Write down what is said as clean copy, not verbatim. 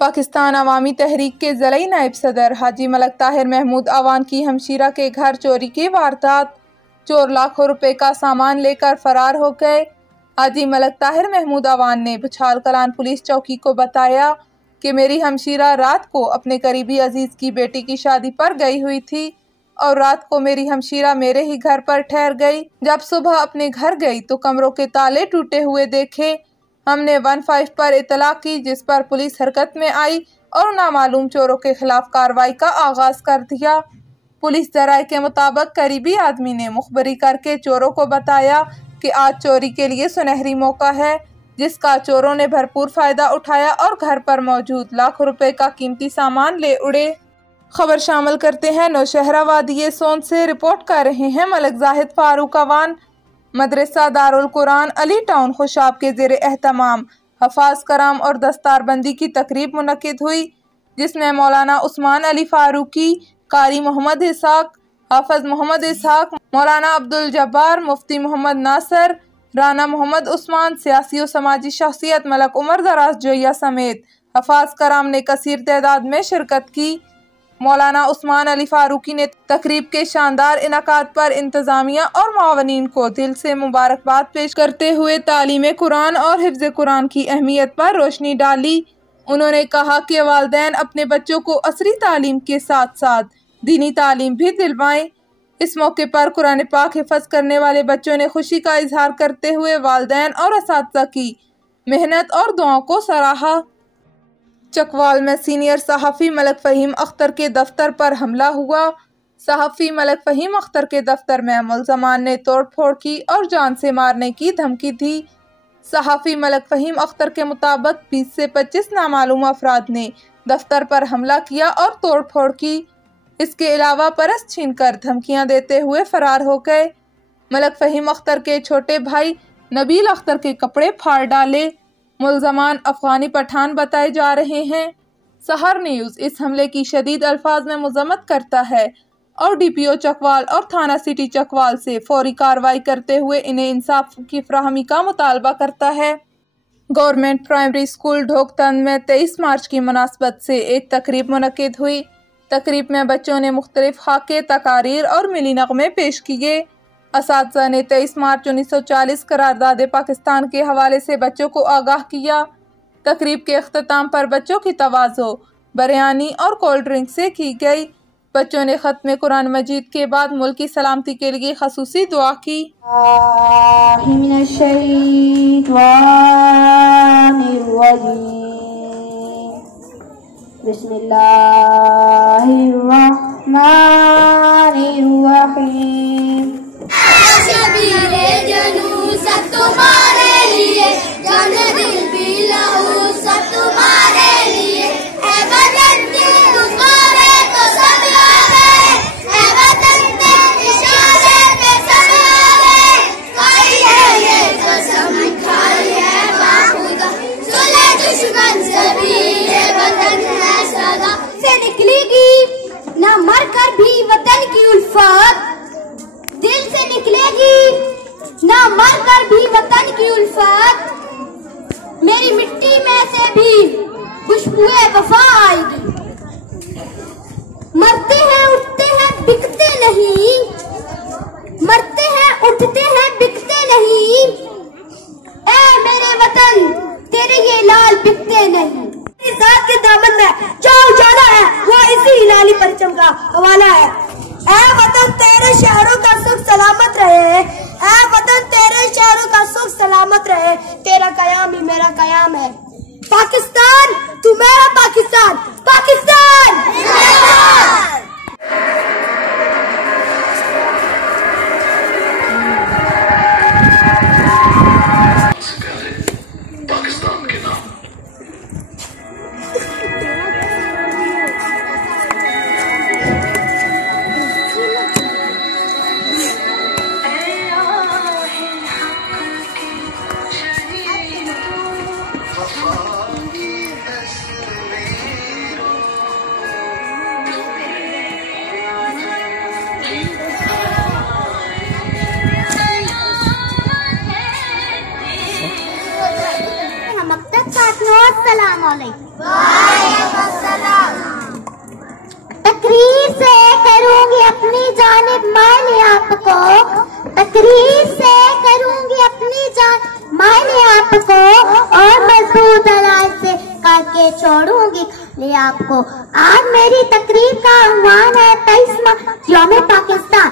पाकिस्तान अवामी तहरीक के ज़िला नायब सदर हाजी मलक ताहिर महमूद अवान की हमशीरा के घर चोरी की वारदात। चोर लाखों रुपए का सामान लेकर फरार हो गए। हाजी मलक ताहिर महमूद अवान ने बुछाल कलान पुलिस चौकी को बताया कि मेरी हमशीरा रात को अपने करीबी अजीज की बेटी की शादी पर गई हुई थी और रात को मेरी हमशीरा मेरे ही घर पर ठहर गई। जब सुबह अपने घर गई तो कमरों के ताले टूटे हुए देखे। हमने 15 पर इतला की, जिस पर पुलिस हरकत में आई और नामालूम चोरों के खिलाफ कार्रवाई का आगाज कर दिया। पुलिस जराये के मुताबिक करीबी आदमी ने मुखबरी करके चोरों को बताया कि आज चोरी के लिए सुनहरी मौका है, जिसका चोरों ने भरपूर फायदा उठाया और घर पर मौजूद लाखों रुपए का कीमती सामान ले उड़े। खबर शामिल करते हैं नौशहरा वादी सोन से। रिपोर्ट कर रहे हैं मलिक जाहिद फारूक अवान। मदरसा दारुल कुरान अली टाउन खुशाब के ज़ेर एहतमाम हफाज कराम और दस्तारबंदी की तकरीब मुनक्किद हुई, जिसमें मौलाना उस्मान अली फारूकी, कारी मोहम्मद इसहाक, हाफिज मोहम्मद इसहाक, मौलाना अब्दुल जब्बार, मुफ्ती मोहम्मद नासर, राना मोहम्मद उस्मान, सियासी और समाजी शख्सियत मलक उमर दराज जोया समेत हफाज कराम ने कसीर तादाद में शिरकत की। मौलाना उस्मान अली फारूकी ने तकरीब के शानदार इनकाद पर इंतजामिया और मुआवनीन को दिल से मुबारकबाद पेश करते हुए तालीम कुरान और हिफ्ज़ कुरान की अहमियत पर रोशनी डाली। उन्होंने कहा कि वालिदैन अपने बच्चों को असरी तालीम के साथ साथ दीनी तालीम भी दिलवाएं। इस मौके पर कुरान पाक हिफ़्ज़ करने वाले बच्चों ने खुशी का इजहार करते हुए वालिदैन और असातिज़ा की मेहनत और दुआओं को सराहा। चकवाल में सीनियर सहाफ़ी मलिक फ़हीम अख्तर के दफ्तर पर हमला हुआ। सहाफ़ी मलिक फ़हीम अख्तर के दफ्तर में मुल्ज़मान ने तोड़ फोड़ की और जान से मारने की धमकी दी। सहाफ़ी मलिक फ़हीम अख्तर के मुताबिक 20 से 25 नामालूम अफराद ने दफ्तर पर हमला किया और तोड़ फोड़ की। इसके अलावा परस छीनकर धमकियां देते हुए फरार हो गए। मलिक फ़हीम अख्तर के छोटे भाई नबील अख्तर के कपड़े फाड़ डाले। मुल्ज़मान अफ़गानी पठान बताए जा रहे हैं। सहर न्यूज़ इस हमले की शदीद अल्फाज में मज़म्मत करता है और DPO चकवाल और थाना सिटी चकवाल से फौरी कार्रवाई करते हुए इन्हें इंसाफ की फराहमी का मुतालबा करता है। गवर्नमेंट प्राइमरी स्कूल ढोकतंद में 23 मार्च की मुनासबत से एक तकरीब मुनक्किद हुई। तकरीब में बच्चों ने मुख्तलिफ खाके, तकारीर और मिली नग़मे पेश किए। असातिज़ा ने 23 मार्च 1940 करारदाद पाकिस्तान के हवाले से बच्चों को आगाह किया। तकरीब के अख्ताम पर बच्चों की तवाज़ो बिरयानी और कोल्ड ड्रिंक से की गई। बच्चों ने ख़त्म कुरान मजीद के बाद मुल्क की सलामती के लिए खसूसी दुआ की। तुम्हारे लिए जान दिल भी लहू सब तुम्हारे लिए है वतन के तुम्हारे तो सब यारे है वतन के इशारे पे सब यारे खाई है ये कसम खाई है बाखुदा सुले दुश्मन से भी ये वतन है सदा से निकलेगी ना मर कर भी वतन की उल्फत दिल से निकलेगी ना मर कर भी वतन की उल्फत मेरी मिट्टी में से भी खुशबुए वफा आएगी। मरते हैं उठते हैं बिकते नहीं, मरते हैं उठते हैं बिकते नहीं, ऐ मेरे वतन तेरे ये लाल बिकते नहीं। इस जात के दामन में जो उजाला है वो इसी लाली परचम का हवाला है। ऐ वतन तेरे शहरों का सुख सलामत रहे, ऐ वतन तेरे शहरों का सुख सलामत रहे, तेरा कयाम भी मेरा कयाम है। पाकिस्तान तू मेरा पाकिस्तान, पाकिस्तान जिंदाबाद। पाकिस्तान के नाम अस्सलाम वालेकुम। तकरीर से करूंगी अपनी जानिब माइल आपको, तकरीर से करूंगी अपनी जान माइल आपको, और मजबूत अलाज से करके छोड़ूंगी खाली आपको। आज मेरी तकरीर का उन्वान है 23 यौम पाकिस्तान।